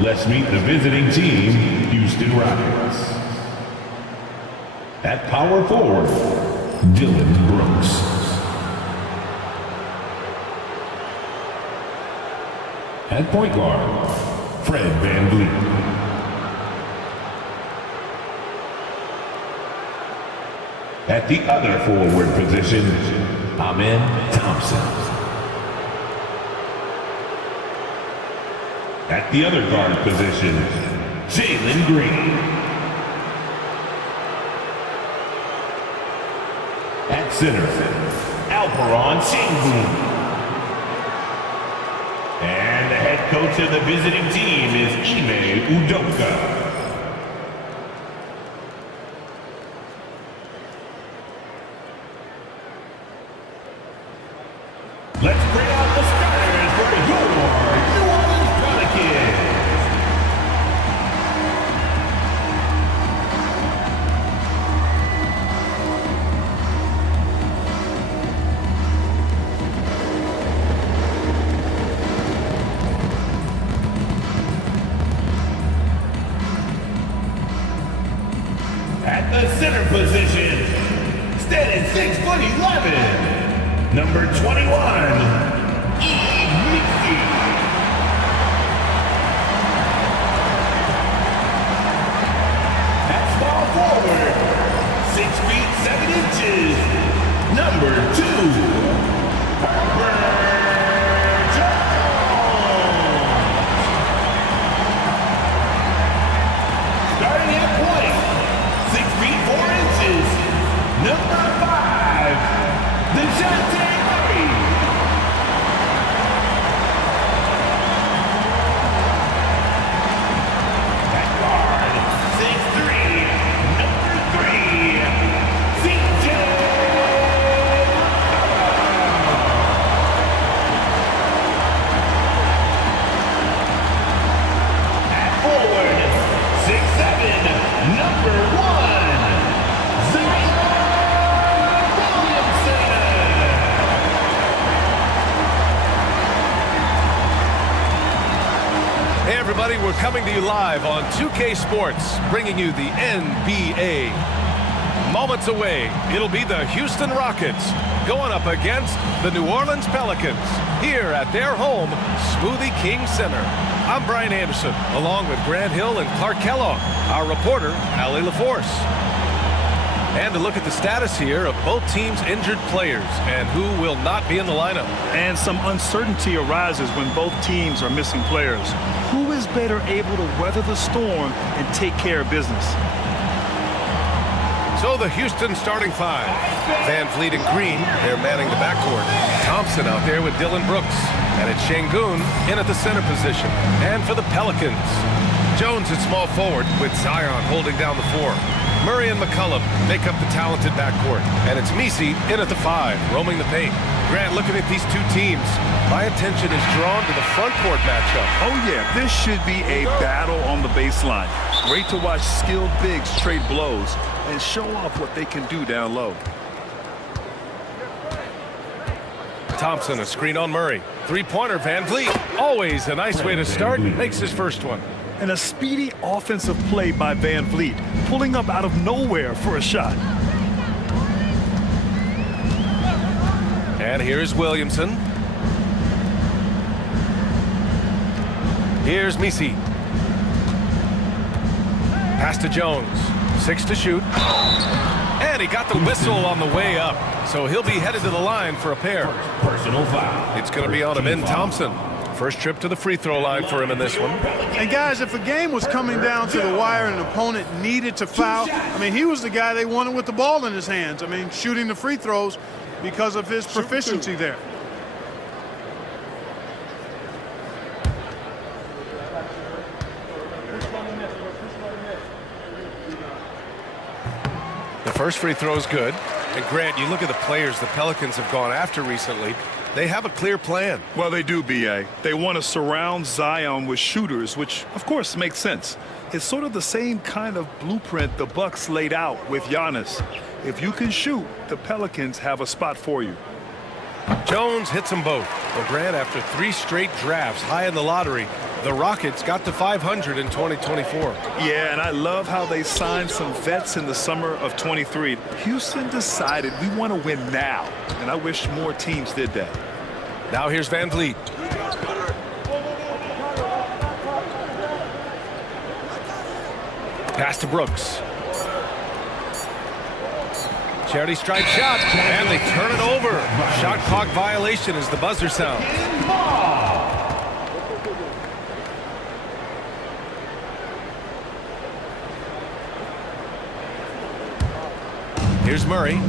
Let's meet the visiting team, Houston Rockets. At power forward, Dylan Brooks. At point guard, Fred VanVleet. At the other forward position, Amen Thompson. At the other guard position, Jalen Green. At center, Alperon Sengun. And the head coach of the visiting team is Ime Udoka. Let's bring out the starters for your New Orleans Pelicans. At the center position, standing 6'11", number 21, Mickey. At small forward, 6 feet 7 inches, number 2, Herbert Jones. Starting at point, 6 feet 4 inches, number 5, DeJounte Murray. At guard, 6'3", number 3, CJ. At forward, 6'7", number 1, Zion Williamson. Hey everybody, we're coming to you live on 2K Sports, bringing you the NBA. Moments away, it'll be the Houston Rockets going up against the New Orleans Pelicans here at their home, Smoothie King Center. I'm Brian Anderson, along with Grant Hill and Clark Kellogg, our reporter, Allie LaForce. And to look at the status here of both teams' injured players and who will not be in the lineup. And some uncertainty arises when both teams are missing players. Who is better able to weather the storm and take care of business? So the Houston starting five. VanVleet and Green, they're manning the backcourt. Thompson out there with Dylan Brooks. And it's Sengun in at the center position. And for the Pelicans, Jones at small forward with Zion holding down the 4. Murray and McCollum make up the talented backcourt. And it's Messi in at the 5, roaming the paint. Grant, looking at these two teams, my attention is drawn to the front court matchup. Oh yeah, this should be a battle on the baseline. Great to watch skilled bigs trade blows and show off what they can do down low. Thompson, a screen on Murray. Three-pointer, VanVleet. Always a nice way to start. Makes his first one. And a speedy offensive play by VanVleet, pulling up out of nowhere for a shot. And here's Williamson. Here's Messi. Pass to Jones. 6 to shoot. And he got the whistle on the way up. So he'll be headed to the line for a pair. Personal foul. It's going to be on Amen Thompson. First trip to the free throw line for him in this one. And guys, if a game was coming down to the wire and an opponent needed to foul, I mean, he was the guy they wanted with the ball in his hands. I mean, shooting the free throws because of his proficiency there. The first free throw is good. And Grant, you look at the players the Pelicans have gone after recently. They have a clear plan. Well, they do, B.A. They want to surround Zion with shooters, which, of course, makes sense. It's sort of the same kind of blueprint the Bucks laid out with Giannis. If you can shoot, the Pelicans have a spot for you. Jones hits them both. Well, Grant, after 3 straight drafts high in the lottery, the Rockets got to 500 in 2024. Yeah, and I love how they signed some vets in the summer of 23. Houston decided we want to win now, and I wish more teams did that. Now here's Van Vliet. Pass to Brooks. Charity strike shot, and they turn it over. Shot clock violation as the buzzer sounds. Here's Murray.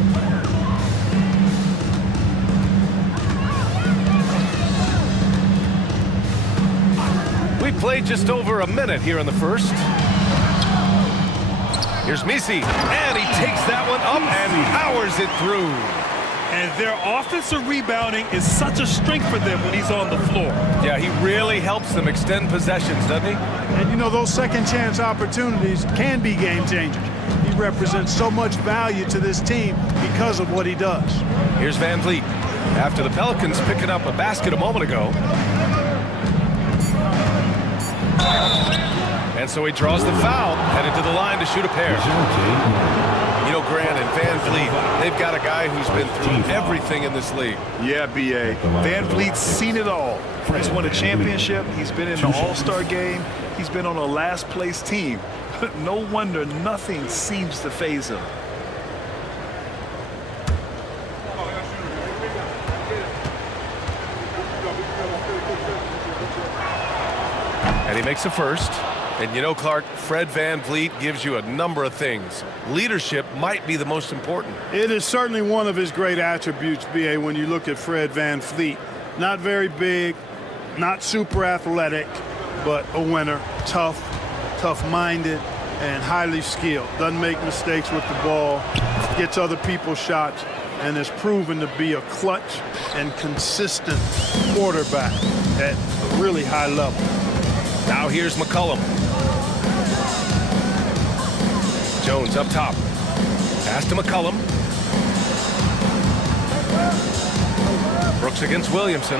We played just over a minute here in the first. Here's Misi, and he takes that one up and powers it through. And their offensive rebounding is such a strength for them when he's on the floor. Yeah, he really helps them extend possessions, doesn't he? And you know, those second chance opportunities can be game changers. He represents so much value to this team because of what he does. Here's Van Vliet. After the Pelicans picking up a basket a moment ago. And so he draws the foul, headed to the line to shoot a pair. You know, Grant and Van Vliet, they've got a guy who's been through everything in this league. Yeah, B.A. Van Vliet's seen it all. He's won a championship. He's been in the All-Star game. He's been on a last-place team. No wonder nothing seems to faze him. And he makes a first. And you know, Clark, Fred Van Vliet gives you a number of things. Leadership might be the most important. It is certainly one of his great attributes, B.A., when you look at Fred Van Vliet. Not very big, not super athletic, but a winner, tough-minded, and highly skilled. Doesn't make mistakes with the ball, gets other people's shots, and is proven to be a clutch and consistent quarterback at a really high level. Now here's McCollum. Jones up top. Pass to McCollum. Brooks against Williamson.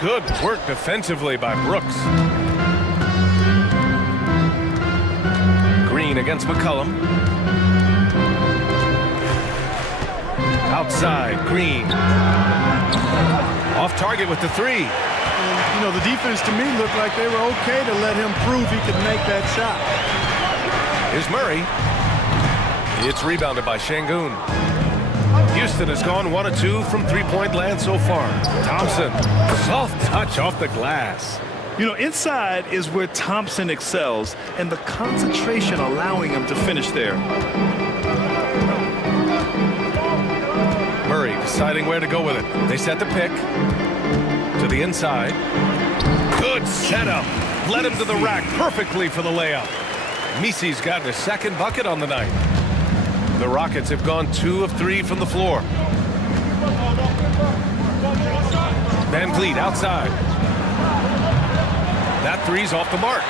Good work defensively by Brooks. Green against McCollum. Outside, Green. Off target with the 3. You know, the defense to me looked like they were okay to let him prove he could make that shot. Here's Murray. It's rebounded by Şengün. Houston has gone 1 of 2 from three-point land so far. Thompson, soft touch off the glass. You know, inside is where Thompson excels, and the concentration allowing him to finish there. Murray deciding where to go with it. They set the pick to the inside. Good setup. Led him to the rack perfectly for the layup. Misi's gotten his second bucket on the night. The Rockets have gone 2 of 3 from the floor. Van Vliet outside. That 3's off the mark.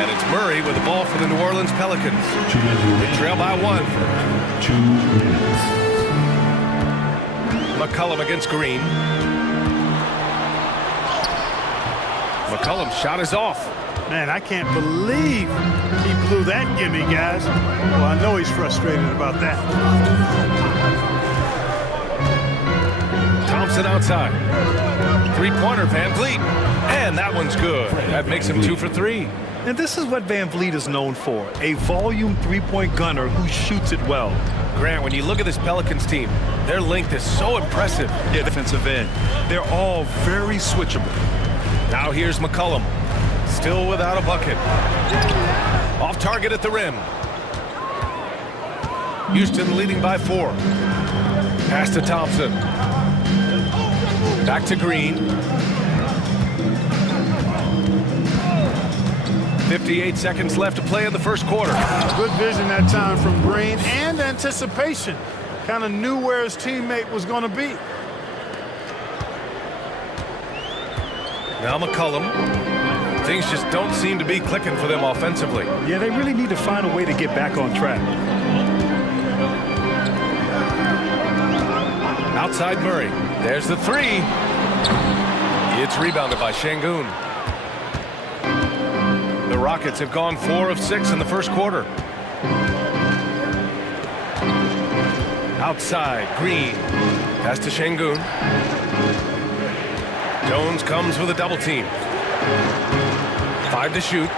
And it's Murray with the ball for the New Orleans Pelicans. They trail by 1. 2 minutes. McCollum against Green. McCollum's shot is off. Man, I can't believe he blew that gimme, guys. Well, I know he's frustrated about that. Thompson outside. Three-pointer, Van Vliet. And that one's good. That makes him 2 for 3. And this is what Van Vliet is known for, a volume three-point gunner who shoots it well. Grant, when you look at this Pelicans team, their length is so impressive. Yeah, defensive end. They're all very switchable. Now here's McCollum. Still without a bucket. Off target at the rim. Houston leading by 4. Pass to Thompson. Back to Green. 58 seconds left to play in the first quarter. Good vision that time from Green and anticipation. Kind of knew where his teammate was going to be. Now McCollum. Things just don't seem to be clicking for them offensively. Yeah, they really need to find a way to get back on track. outside Murray. There's the three. It's rebounded by Şengün. The Rockets have gone 4 of 6 in the first quarter. Outside, Green. Pass to Şengün. Jones comes with a double team. 5 to shoot.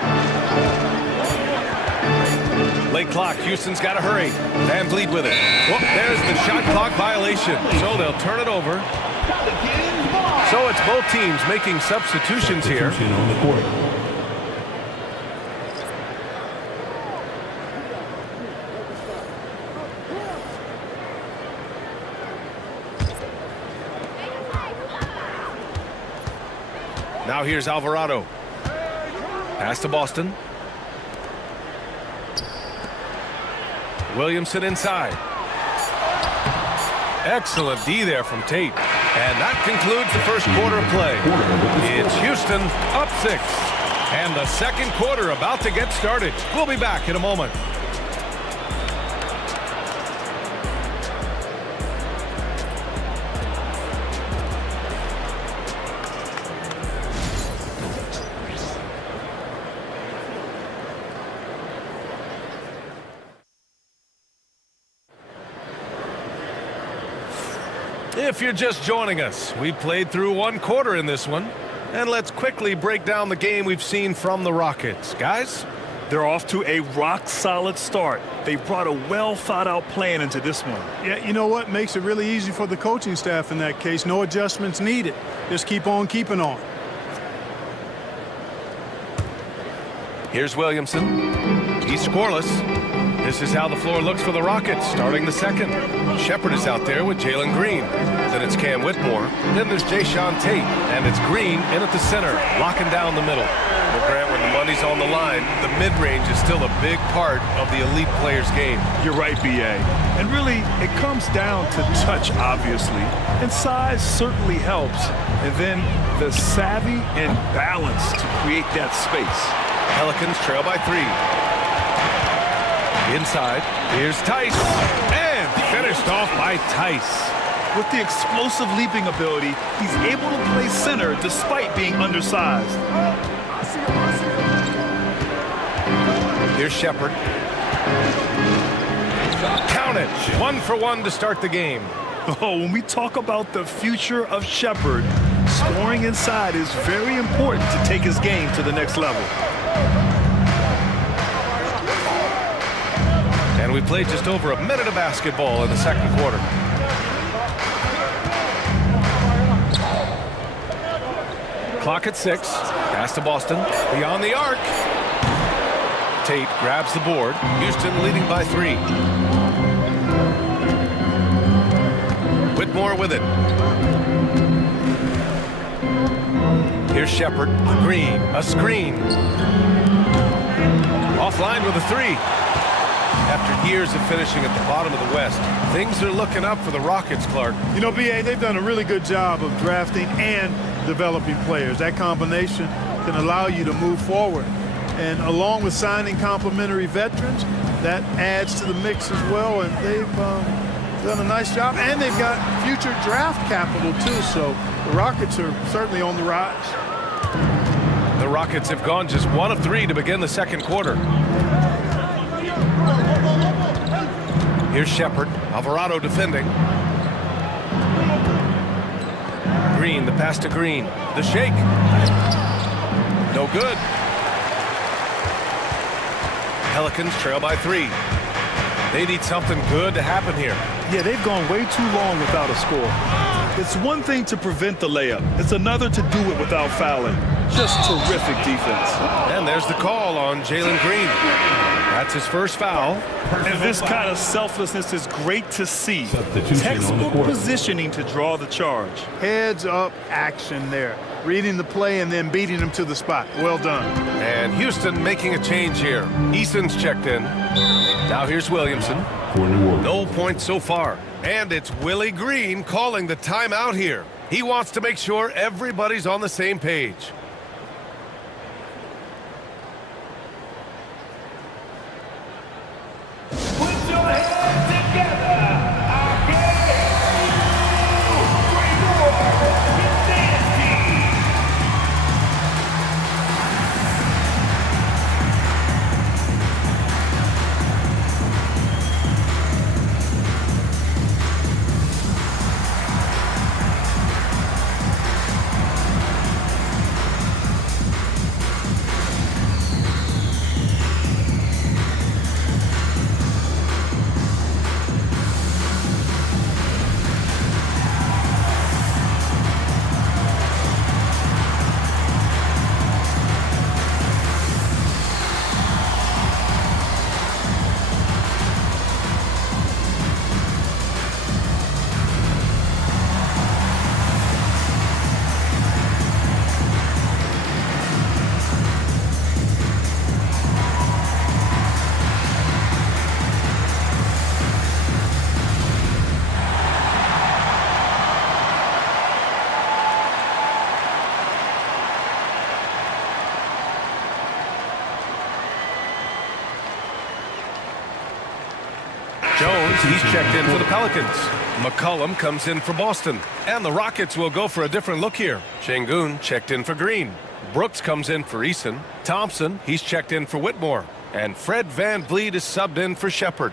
Late clock. Houston's got to hurry. Van Vliet with it. Whoop, there's the shot clock violation. So they'll turn it over. So it's both teams making substitutions here. On the court. Now here's Alvarado. Pass to Boston. Williamson inside. Excellent D there from Tate. And that concludes the first quarter of play. It's Houston up 6. And the second quarter about to get started. We'll be back in a moment. If you're just joining us, we played through one quarter in this one. And let's quickly break down the game we've seen from the Rockets. Guys? They're off to a rock-solid start. They brought a well-thought-out plan into this one. Yeah, you know what? Makes it really easy for the coaching staff in that case. No adjustments needed. Just keep on keeping on. Here's Williamson. He's scoreless. This is how the floor looks for the Rockets starting the second. Shepherd is out there with Jalen Green. Then it's Cam Whitmore. Then there's Jae'Sean Tate. And it's Green in at the center, locking down the middle. Well, Grant, when the money's on the line, the mid-range is still a big part of the elite player's game. You're right, B.A. And really, it comes down to touch, obviously. And size certainly helps. And then the savvy and balance to create that space. Pelicans trail by 3. Inside, here's Tice, and finished off by Tice. With the explosive leaping ability, he's able to play center despite being undersized. Here's Shepherd. Count it, 1 for 1 to start the game. Oh, when we talk about the future of Shepherd, scoring inside is very important to take his game to the next level. And we played just over a minute of basketball in the second quarter. Clock at 6. Pass to Boston. Beyond the arc. Tate grabs the board. Houston leading by 3. Whitmore with it. Here's Shepherd. Green. A screen. Offline with a 3. After years of finishing at the bottom of the West, things are looking up for the Rockets, Clark. You know, B.A., they've done a really good job of drafting and developing players. That combination can allow you to move forward. And along with signing complementary veterans, that adds to the mix as well. And they've done a nice job. And they've got future draft capital, too. So the Rockets are certainly on the rise. The Rockets have gone just 1 of 3 to begin the second quarter. Here's Shepherd. Alvarado defending. Green, the pass to Green. The shake. No good. Pelicans trail by 3. They need something good to happen here. Yeah, they've gone way too long without a score. It's one thing to prevent the layup. It's another to do it without fouling. Just terrific defense. And there's the call on Jalen Green. That's his first foul. And this kind of selflessness is great to see. Textbook positioning to draw the charge. Heads up action there. Reading the play and then beating them to the spot. Well done. And Houston making a change here. Easton's checked in. Now here's Williamson. No points so far. And it's Willie Green calling the timeout here. He wants to make sure everybody's on the same page. Jones, he's checked in for the Pelicans. McCollum comes in for Boston. And the Rockets will go for a different look here. Şengün checked in for Green. Brooks comes in for Eason. Thompson, he's checked in for Whitmore. And Fred VanVleet is subbed in for Shepherd.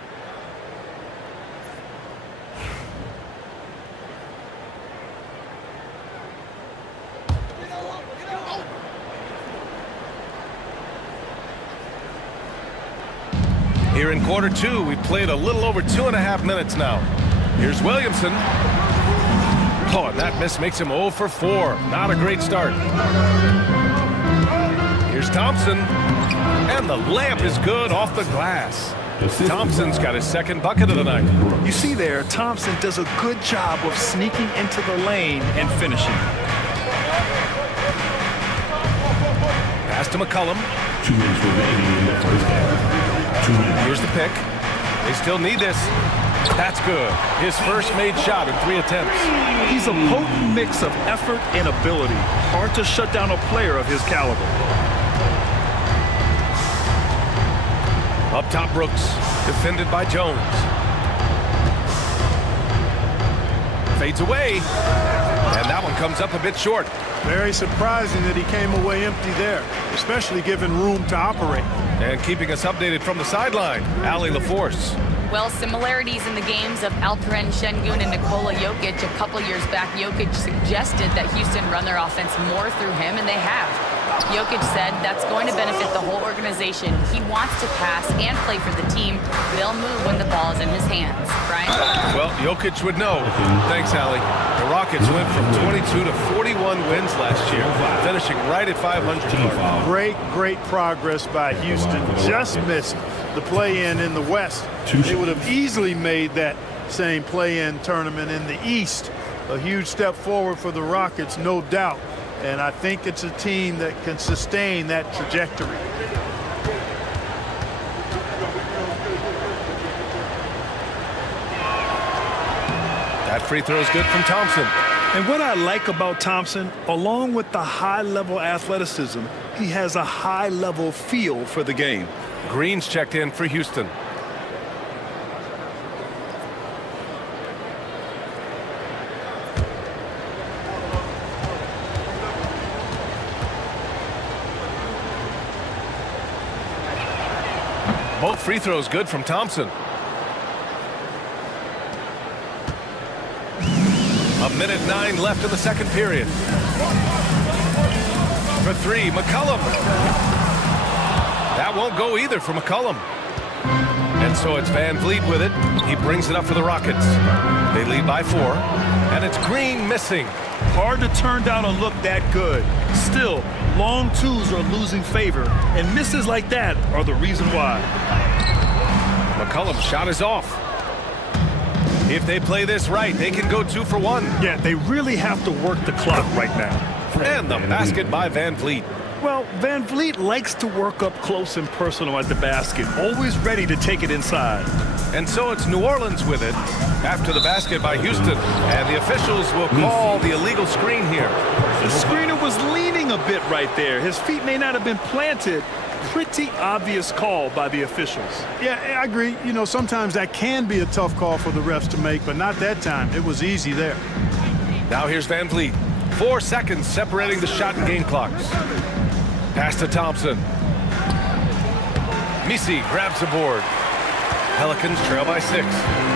Here in quarter two, we've played a little over 2.5 minutes now. Here's Williamson. Oh, and that miss makes him 0 for 4. Not a great start. Here's Thompson. And the layup is good off the glass. Thompson's got his second bucket of the night. You see there, Thompson does a good job of sneaking into the lane and finishing. Pass to McCollum. 2 minutes remaining in the first half. 2 minutes. Here's the pick. They still need this. That's good. His first made shot in 3 attempts. He's a potent mix of effort and ability. Hard to shut down a player of his caliber. Up top, Brooks. Defended by Jones. Fades away. And that one comes up a bit short. Very surprising that he came away empty there, especially given room to operate. And keeping us updated from the sideline, Ali LaForce. Well, similarities in the games of Alperen Şengün and Nikola Jokic. A couple years back, Jokic suggested that Houston run their offense more through him, and they have. Jokic said that's going to benefit the whole organization. He wants to pass and play for the team. They'll move when the ball is in his hands. Brian? Well, Jokic would know. Thanks, Ali. The Rockets went from 22 to 41 wins last year, finishing right at 500. Great progress by Houston. Just missed the play-in in the West. They would have easily made that same play-in tournament in the East. A huge step forward for the Rockets, no doubt. And I think it's a team that can sustain that trajectory. That free throw is good from Thompson. And what I like about Thompson, along with the high-level athleticism, he has a high-level feel for the game. Green's checked in for Houston. Both free throws good from Thompson. A minute 9 left in the second period. For 3, McCollum. That won't go either for McCollum. And so it's VanVleet with it. He brings it up for the Rockets. They lead by 4. And it's Green missing. Hard to turn down a look that good. Still, long twos are losing favor, and misses like that are the reason why. McCollum's shot is off. If they play this right, they can go 2 for 1. Yeah, they really have to work the clock right now. And the basket by VanVleet. Well, VanVleet likes to work up close and personal at the basket, always ready to take it inside. And so it's New Orleans with it after the basket by Houston. And the officials will call the illegal screen here. The screener was leaning a bit right there. His feet may not have been planted. Pretty obvious call by the officials. Yeah, I agree. You know, sometimes that can be a tough call for the refs to make, but not that time. It was easy there. Now here's VanVleet. 4 seconds separating the shot and game clocks. Pass to Thompson. Misi grabs the board. Pelicans trail by 6.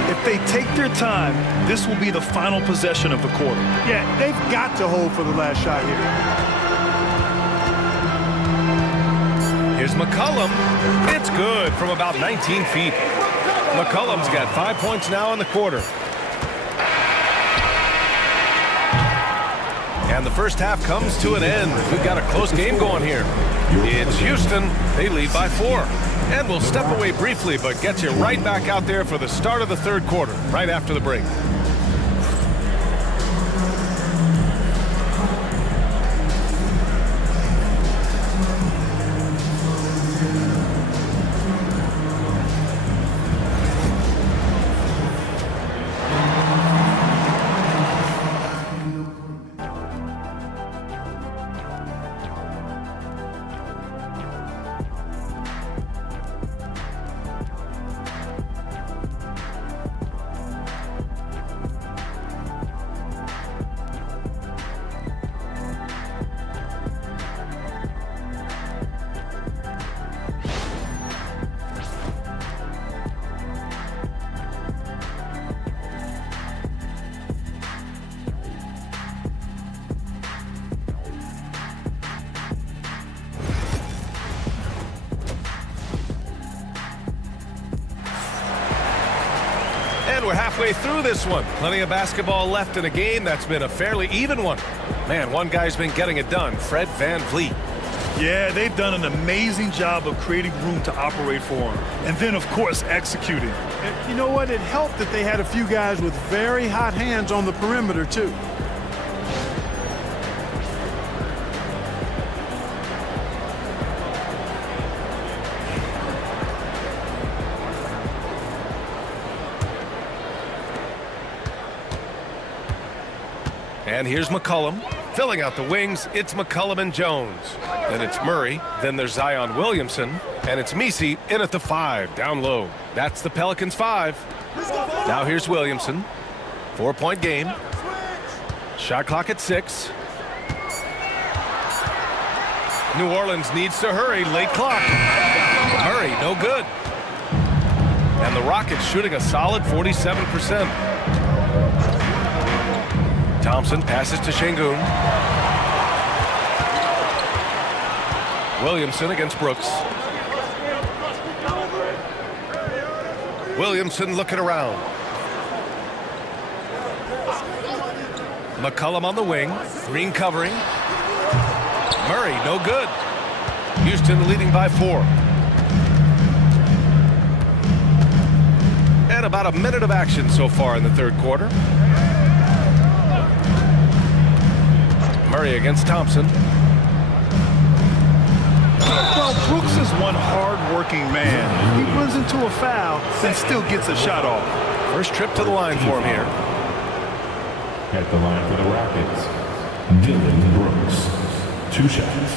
If they take their time, this will be the final possession of the quarter. Yeah, they've got to hold for the last shot here. Here's McCollum. It's good from about 19 feet. McCollum's got 5 points now in the quarter. And the first half comes to an end. We've got a close game going here. It's Houston. They lead by 4. And we'll step away briefly, but get you right back out there for the start of the third quarter, right after the break. And we're halfway through this one. Plenty of basketball left in a game that's been a fairly even one. Man, one guy's been getting it done, Fred VanVleet. Yeah, they've done an amazing job of creating room to operate for him. And then, of course, executing. And you know what? It helped that they had a few guys with very hot hands on the perimeter, too. And here's McCollum. Filling out the wings, it's McCollum and Jones. Then it's Murray. Then there's Zion Williamson. And it's Messi in at the 5, down low. That's the Pelicans 5. Now here's Williamson. 4-point game. Shot clock at 6. New Orleans needs to hurry. Late clock. Murray, no good. And the Rockets shooting a solid 47%. Thompson passes to Şengün. Williamson against Brooks. Williamson looking around. McCollum on the wing. Green covering. Murray, no good. Houston leading by 4. And about a minute of action so far in the third quarter. Murray against Thompson. Well, Brooks is one hard-working man. He runs into a foul and still gets a shot off. First trip to the line for him here. At the line for the Rockets, Dylan Brooks. 2 shots.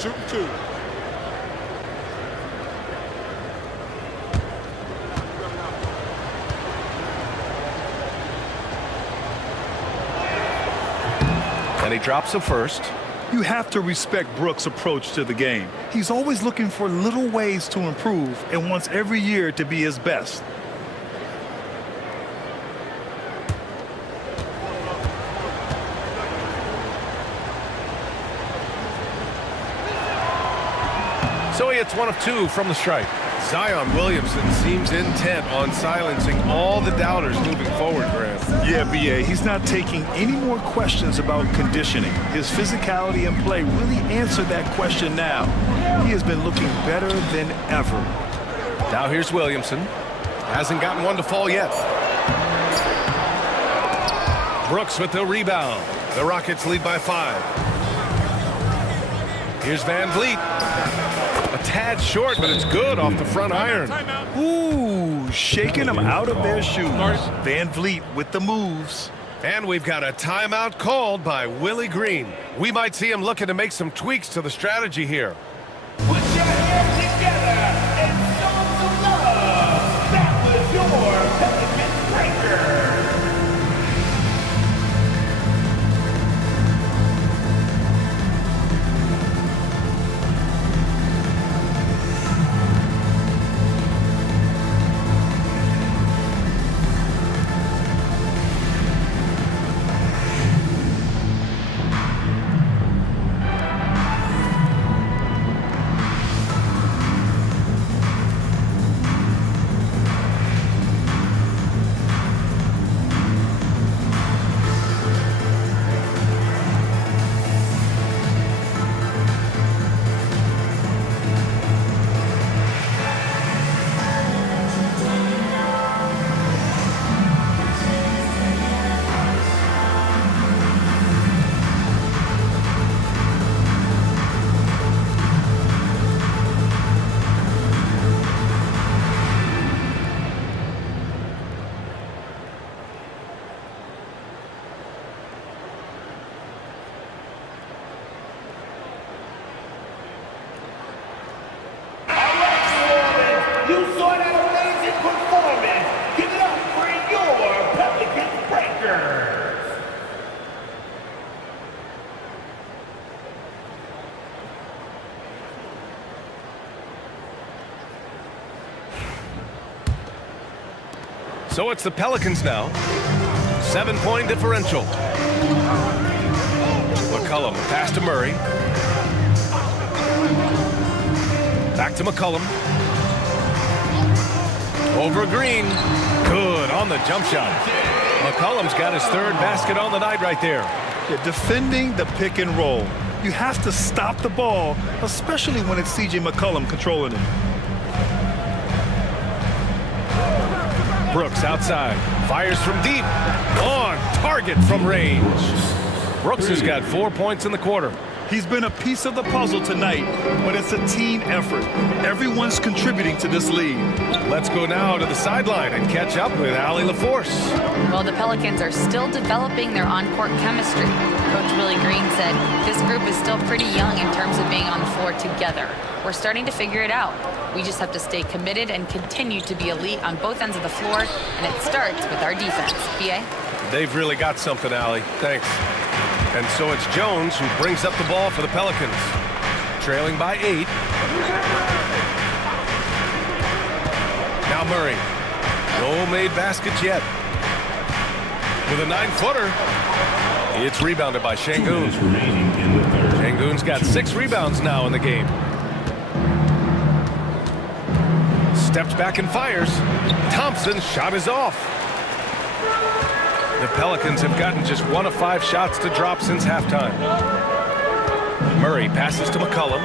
Shoot 2. And he drops the first. You have to respect Brooks' approach to the game. He's always looking for little ways to improve and wants every year to be his best. So he hits 1 of 2 from the stripe. Zion Williamson seems intent on silencing all the doubters moving forward, Grant. Yeah, B.A., he's not taking any more questions about conditioning. His physicality and play really answer that question now. He has been looking better than ever. Now here's Williamson. Hasn't gotten one to fall yet. Brooks with the rebound. The Rockets lead by 5. Here's VanVleet. A tad short, but it's good off the front iron. Ooh, shaking them out of their shoes. VanVleet with the moves. And we've got a timeout called by Willie Green. We might see him looking to make some tweaks to the strategy here. Put your hands together and show some love. That was your Pelicans breaker. You saw that amazing performance. Give it up for your Pelicans breakers. So it's the Pelicans now. 7-point differential. McCollum pass to Murray. Back to McCollum. Over Green. Good on the jump shot. McCollum's got his third basket on the night right there. Yeah, defending the pick and roll. You have to stop the ball, especially when it's C.J. McCollum controlling it. Brooks outside. Fires from deep. On target from range. Brooks has got 4 points in the quarter. He's been a piece of the puzzle tonight, but it's a team effort. Everyone's contributing to this lead. Let's go now to the sideline and catch up with Allie LaForce. Well, the Pelicans are still developing their on-court chemistry. Coach Willie Green said this group is still pretty young in terms of being on the floor together. We're starting to figure it out. We just have to stay committed and continue to be elite on both ends of the floor, and it starts with our defense. PA? They've really got something, Allie. Thanks. And so it's Jones who brings up the ball for the Pelicans. Trailing by 8. Now Murray. No made baskets yet. With a 9-footer. It's rebounded by Şengün. Şengün's got 6 rebounds now in the game. Steps back and fires. Thompson's shot is off. The Pelicans have gotten just 1 of 5 shots to drop since halftime. Murray passes to McCollum.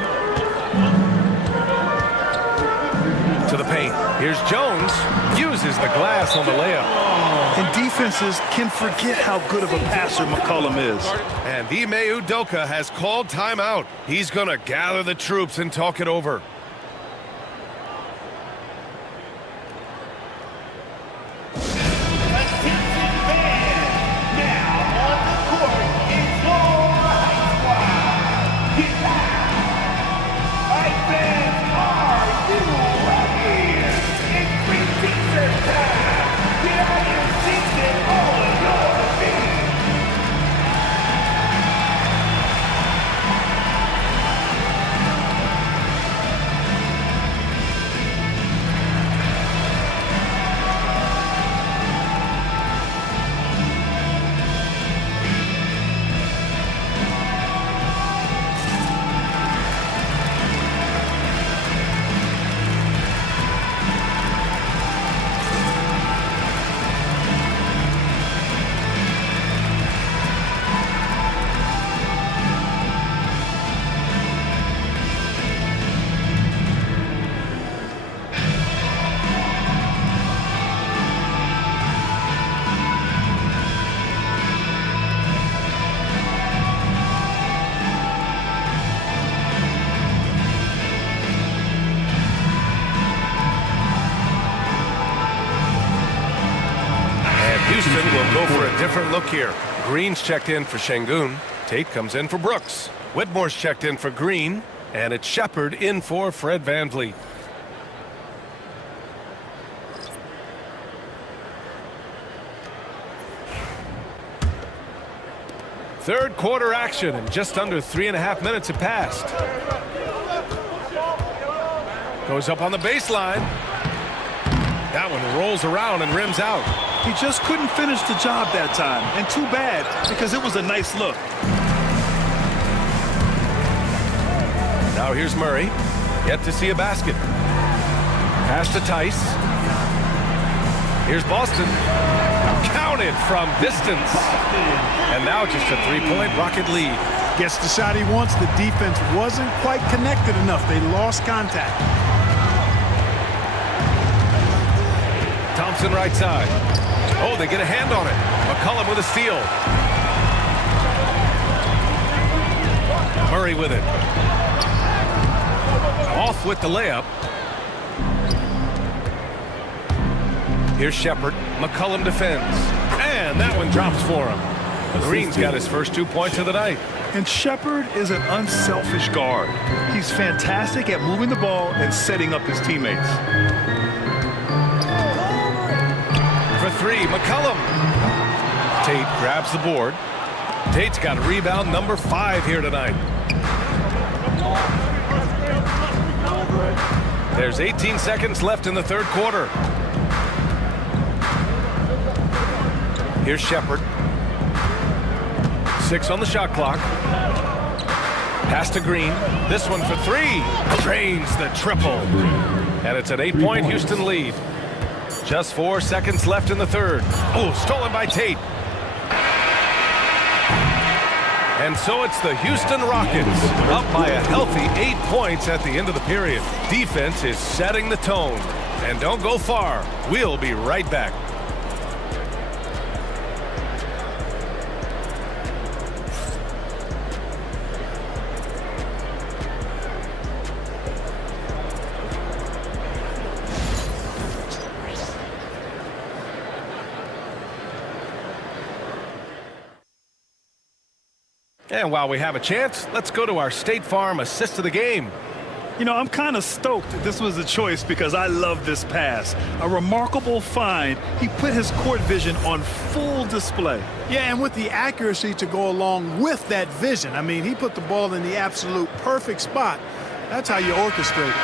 To the paint. Here's Jones. Uses the glass on the layup. And defenses can forget how good of a passer McCollum is. And Ime Udoka has called timeout. He's going to gather the troops and talk it over. Houston will go for a different look here. Green's checked in for Şengün. Tate comes in for Brooks. Whitmore's checked in for Green. And it's Shepard in for Fred VanVleet. Third quarter action, and just under 3.5 minutes have passed. Goes up on the baseline. That one rolls around and rims out. He just couldn't finish the job that time, and too bad, because it was a nice look. Now here's Murray. Yet to see a basket. Pass to Tice. Here's Boston. Counted from distance. And now just a 3-point Rocket lead. Gets the shot he wants. The defense wasn't quite connected enough. They lost contact. Thompson right side. Oh, they get a hand on it. McCollum with a steal. Murray with it. Off with the layup. Here's Shepard. McCollum defends. And that one drops for him. Green's got his first 2 points of the night. And Shepard is an unselfish guard. He's fantastic at moving the ball and setting up his teammates. For 3, McCollum. Tate grabs the board. Tate's got rebound number 5 here tonight. There's 18 seconds left in the third quarter. Here's Shepard. 6 on the shot clock. Pass to Green. This one for three. Drains the triple. And it's an 8-point Houston lead. Just 4 seconds left in the third. Oh, stolen by Tate. And so it's the Houston Rockets up by a healthy 8 points at the end of the period. Defense is setting the tone. And don't go far. We'll be right back. And while we have a chance, let's go to our State Farm assist of the game. You know, I'm kind of stoked this was a choice because I love this pass. A remarkable find. He put his court vision on full display. Yeah, and with the accuracy to go along with that vision. I mean, he put the ball in the absolute perfect spot. That's how you orchestrate it.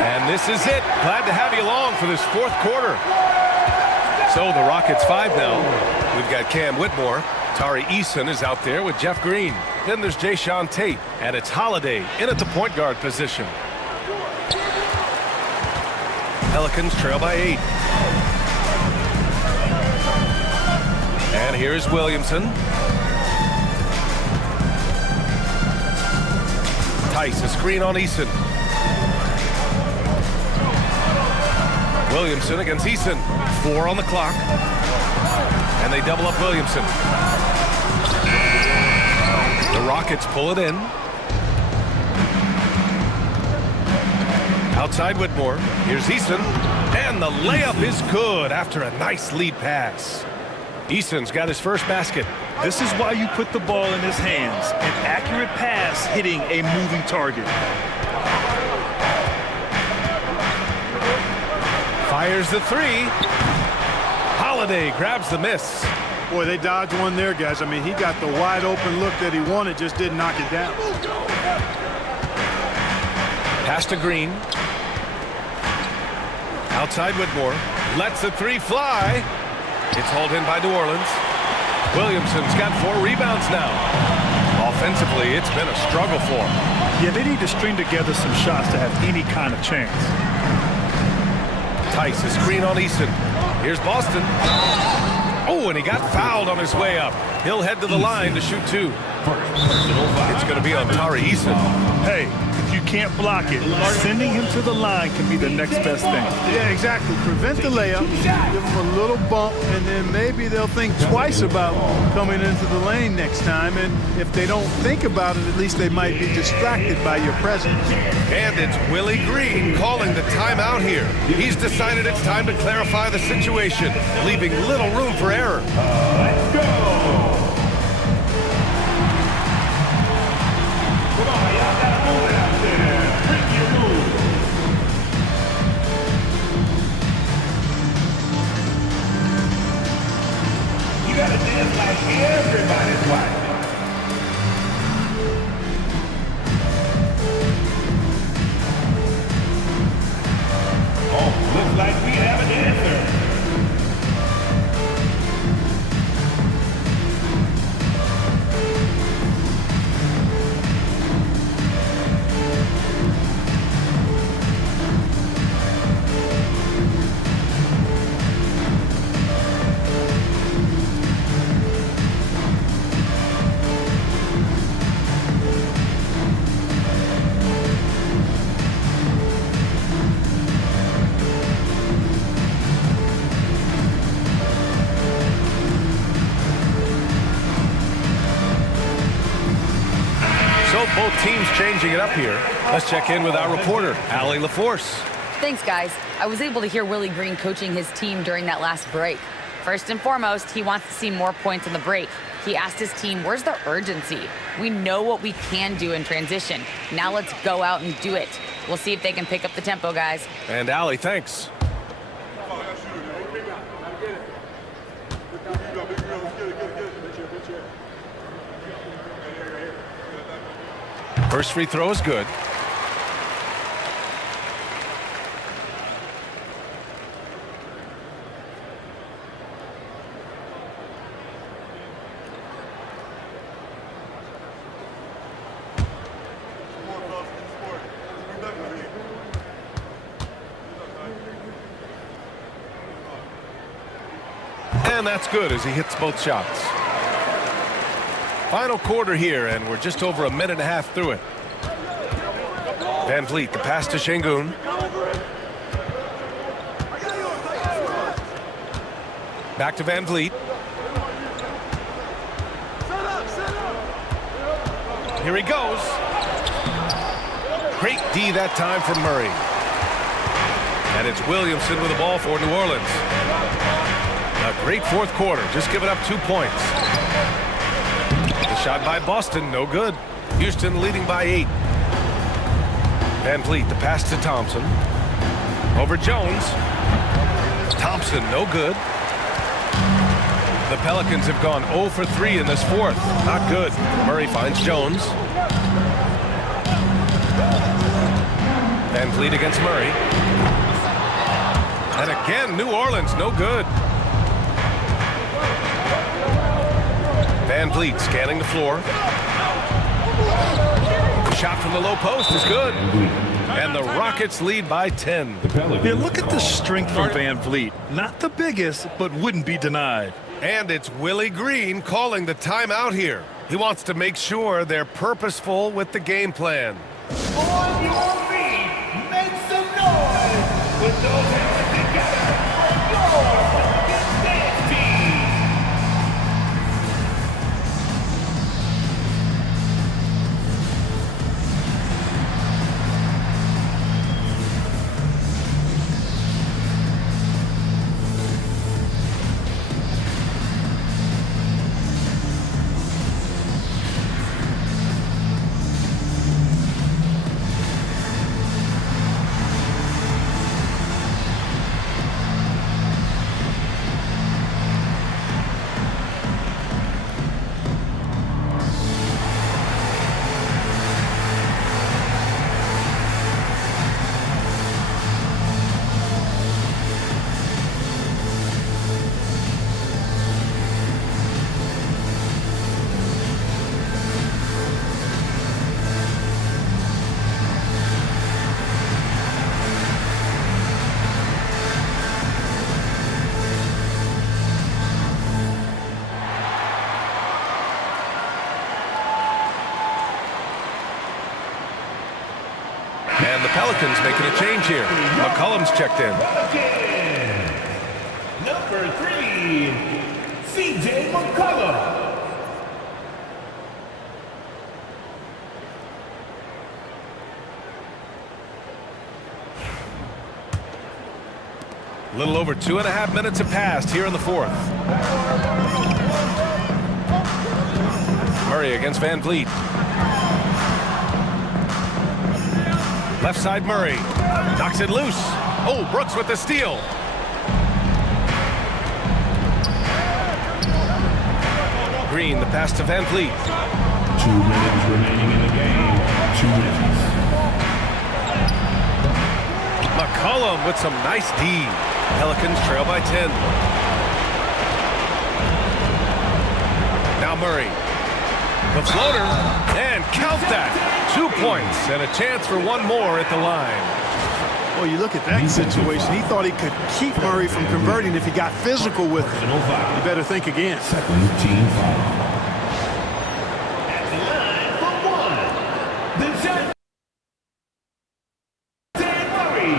And this is it. Glad to have you along for this fourth quarter. So the Rockets 5 now. We've got Cam Whitmore. Tari Eason is out there with Jeff Green. Then there's Jayshawn Tate, and it's Holiday in at the point guard position. Pelicans trail by 8. And here's Williamson. Tice, a screen on Eason. Williamson against Eason. 4 on the clock. And they double up Williamson. The Rockets pull it in. Outside Whitmore. Here's Eason. And the layup is good after a nice lead pass. Eason's got his first basket. This is why you put the ball in his hands. An accurate pass hitting a moving target. Fires the three. Holiday grabs the miss. Boy, they dodged one there, guys. I mean, he got the wide open look that he wanted, just didn't knock it down. Pass to Green. Outside Whitmore. Lets the three fly. It's hauled in by New Orleans. Williamson's got 4 rebounds now. Offensively, it's been a struggle for him. Yeah, they need to string together some shots to have any kind of chance. Tice, a screen on Eason. Here's Boston. Oh, and he got fouled on his way up. He'll head to the line to shoot 2. It's going to be on Tari Eason. Hey, if you can't block it, sending him to the line can be the next best thing. Yeah, exactly. Prevent the layup, give them a little bump, and then maybe they'll think twice about coming into the lane next time. And if they don't think about it, at least they might be distracted by your presence. And it's Willie Green calling the timeout here. He's decided it's time to clarify the situation, leaving little room for error. Let's go. Come on, y'all gotta move it out there. Bring your move. You gotta dance like everybody's watching. Oh, looks like we have a dancer. Both teams changing it up here. Let's check in with our reporter, Allie LaForce. Thanks, guys. I was able to hear Willie Green coaching his team during that last break. First and foremost, he wants to see more points in the break. He asked his team, where's the urgency? We know what we can do in transition. Now let's go out and do it. We'll see if they can pick up the tempo, guys. And Allie, thanks. First free throw is good. And that's good as he hits both shots. Final quarter here, and we're just over a minute and a half through it. Van Vliet, the pass to Şengün. Back to Van Vliet. Here he goes. Great D that time from Murray. And it's Williamson with the ball for New Orleans. A great fourth quarter, just giving up 2 points. The shot by Boston, no good. Houston leading by 8. Van Vliet, the pass to Thompson. Over Jones. Thompson, no good. The Pelicans have gone 0 for 3 in this fourth. Not good. Murray finds Jones. Van Vliet against Murray. And again, New Orleans, no good. Van Vliet scanning the floor. The shot from the low post is good. And the Rockets lead by 10. Yeah, look at the strength from Van Vliet. Not the biggest, but wouldn't be denied. And it's Willie Green calling the timeout here. He wants to make sure they're purposeful with the game plan. On your feet, make some noise with those hands together for your Pelicans dance team. And the Pelicans making a change here. McCollum's checked in. Number 3, C.J. McCollum. A little over 2.5 minutes have passed here in the fourth. Murray against Van Vliet. Left side Murray. Knocks it loose. Oh, Brooks with the steal. Green, the pass to Van Vliet. 2 minutes remaining in the game. 2 minutes. McCollum with some nice D. Pelicans trail by 10. Now Murray. The floater. And count that. 2 points and a chance for one more at the line. Well, you look at that situation. He thought he could keep Murray from converting if he got physical with him. You better think again. Second team foul. At the line for one, the shot. Murray.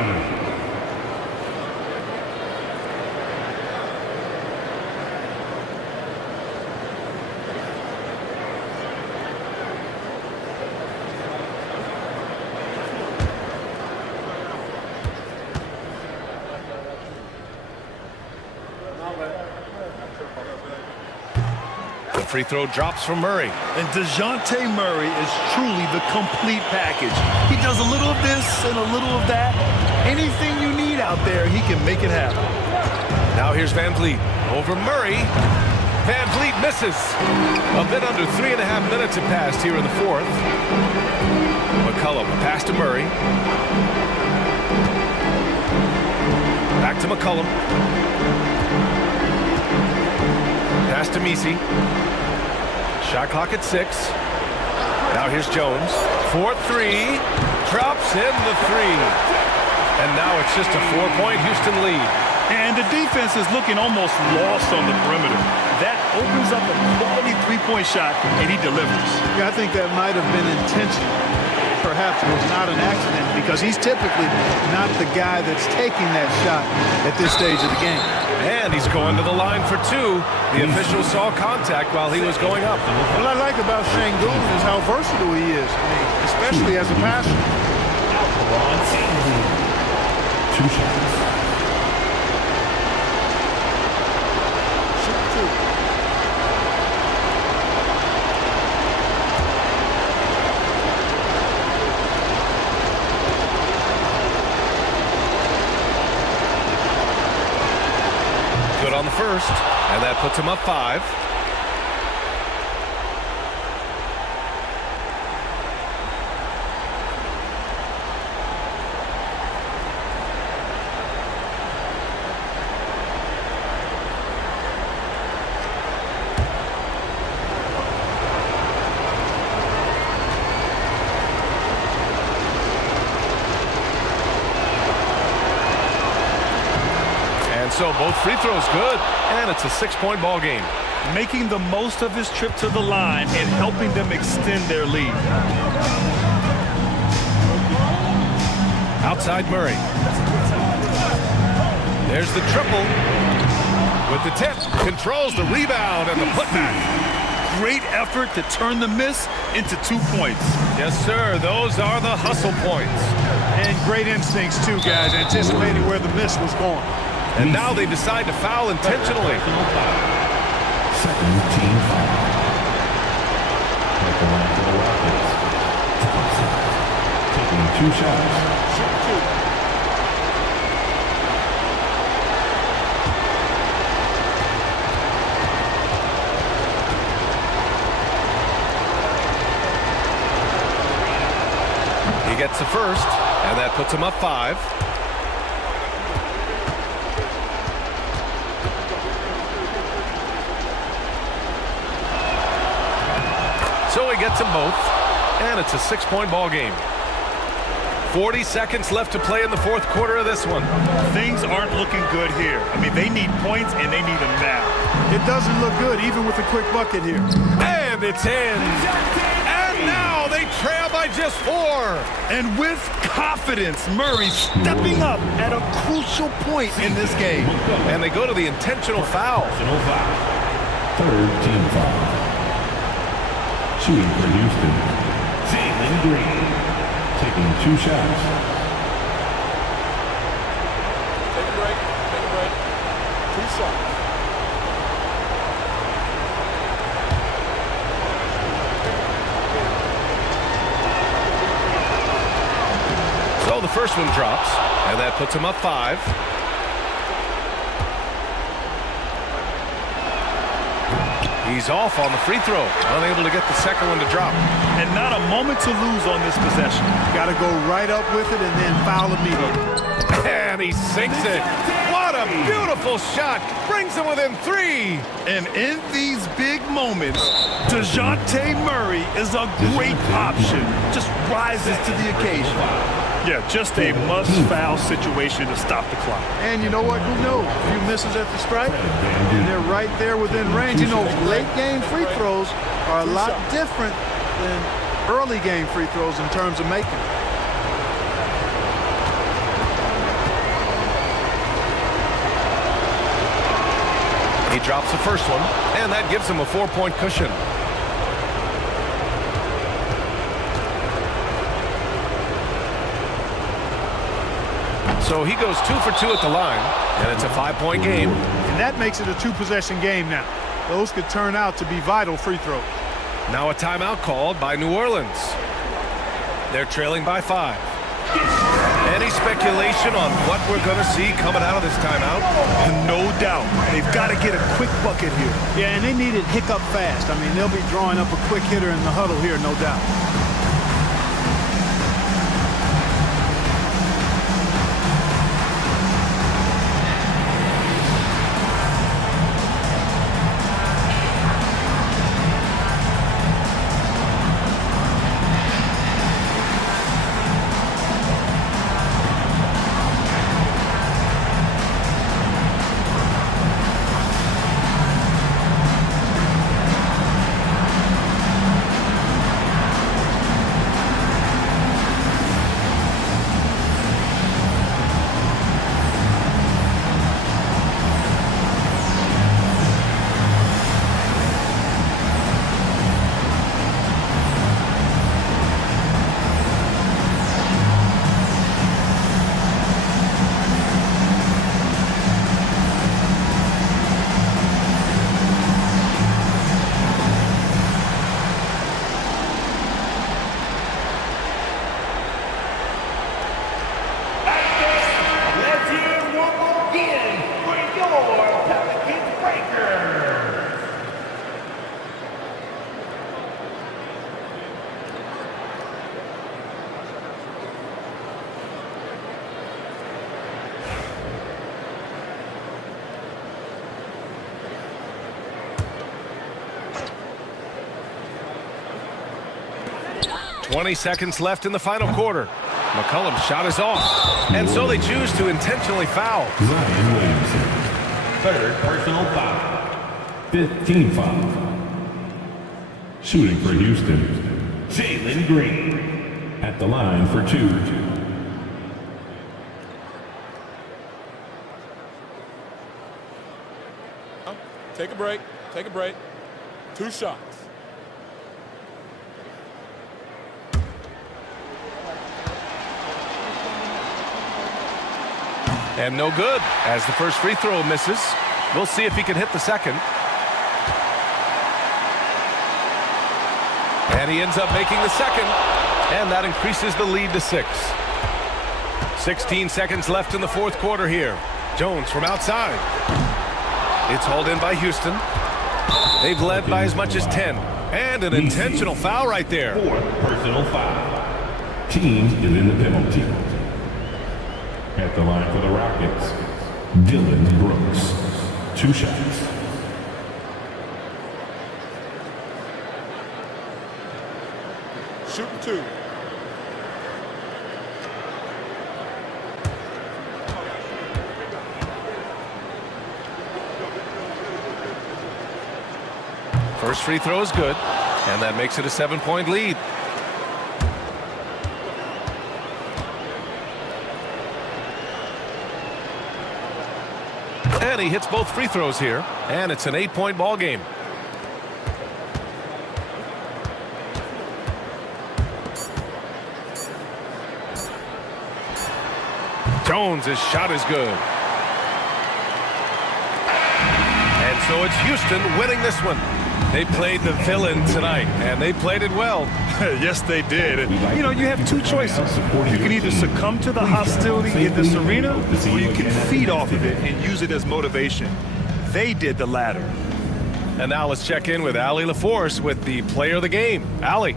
The free throw drops from Murray. And DeJounte Murray is truly the complete package. He does a little of this and a little of that. Anything you need out there, he can make it happen. Now here's Van Vliet over Murray. Van Vliet misses. A bit under 3.5 minutes have passed here in the fourth. McCollum, a pass to Murray. Back to McCollum. Pass to Misi. Shot clock at 6. Now here's Jones. 4-3. Drops in the 3. And now it's just a 4-point Houston lead. And the defense is looking almost lost on the perimeter. That opens up a quality three-point shot, and he delivers. Yeah, I think that might have been intentional. Perhaps it was not an accident because he's typically not the guy that's taking that shot at this stage of the game. And he's going to the line for two. The official saw contact while he was going up. What I like about Şengün is how versatile he is, especially as a passer. Two shots. Good on the first, and that puts him up 5. So both free throws good, and it's a 6-point ball game. Making the most of his trip to the line and helping them extend their lead. Outside Murray. There's the triple. With the tip, controls the rebound and the putback. Great effort to turn the miss into 2 points. Yes, sir. Those are the hustle points. And great instincts, too, guys, anticipating where the miss was going. And now they decide to foul intentionally. Second team foul. At the line for the Rockets. Taking 2 shots. He gets the first, and that puts him up 5. So he gets them both, and it's a 6-point ball game. 40 seconds left to play in the fourth quarter of this one. Things aren't looking good here. I mean, they need points, and they need them now. It doesn't look good, even with a quick bucket here. And it's in. And now they trail by just 4. And with confidence, Murray stepping up at a crucial point in this game. And they go to the intentional foul. Third team foul. Shooting for Houston, Jalen Green, taking 2 shots. Take a break. 2 shots. So the first one drops, and that puts him up 5. He's off on the free throw, unable to get the second one to drop. And not a moment to lose on this possession. Got to go right up with it and then foul immediately. And he sinks it. What a beautiful shot. Brings him within 3. And in these big moments, DeJounte Murray is a great option. Just rises to the occasion. Yeah, just a must-foul situation to stop the clock. And you know what? Who knows? A few misses at the stripe, and they're right there within range. You know, late-game free throws are a lot different than early-game free throws in terms of making. He drops the first one, and that gives him a 4-point cushion. So he goes 2 for 2 at the line, and it's a 5-point game. And that makes it a 2-possession game now. Those could turn out to be vital free throws. Now a timeout called by New Orleans. They're trailing by 5. Any speculation on what we're going to see coming out of this timeout? No doubt. They've got to get a quick bucket here. Yeah, and they need it hiccup fast. I mean, they'll be drawing up a quick hitter in the huddle here, no doubt. 20 seconds left in the final quarter. McCollum's shot is off. And so they choose to intentionally foul. Zion Williamson. Third personal foul. 15 foul. Shooting for Houston, Jalen Green. At the line for 2. Take a break. Take a break. 2 shots. And no good, as the first free throw misses. We'll see if he can hit the second. And he ends up making the second. And that increases the lead to 6. 16 seconds left in the fourth quarter here. Jones from outside. It's hauled in by Houston. They've led by as much as 10. And an intentional foul right there. Fourth personal foul. Team is in the penalty. At the line for the Rockets, Dylan Brooks. 2 shots. Shooting 2. First free throw is good, and that makes it a 7-point lead. And he hits both free throws here, and it's an 8-point ball game. Jones' shot is good. And so it's Houston winning this one. They played the villain tonight, and they played it well. Yes, they did. And, you know, you have 2 choices. You can either succumb to the hostility in this arena, or you can feed off of it and use it as motivation. They did the latter. And now let's check in with Allie LaForce with the player of the game. Allie.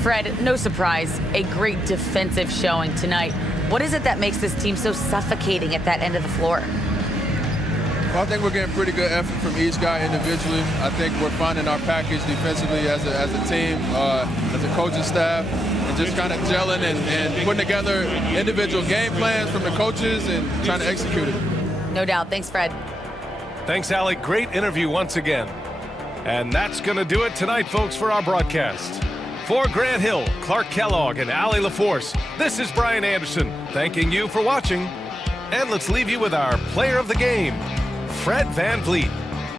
Fred, no surprise, a great defensive showing tonight. What is it that makes this team so suffocating at that end of the floor? Well, I think we're getting pretty good effort from each guy individually. I think we're finding our package defensively as a team, as a coaching staff, and just kind of gelling and putting together individual game plans from the coaches and trying to execute it. No doubt. Thanks, Fred. Thanks, Allie. Great interview once again. And that's going to do it tonight, folks, for our broadcast. For Grant Hill, Clark Kellogg, and Allie LaForce, this is Brian Anderson thanking you for watching. And let's leave you with our player of the game, Fred VanVleet.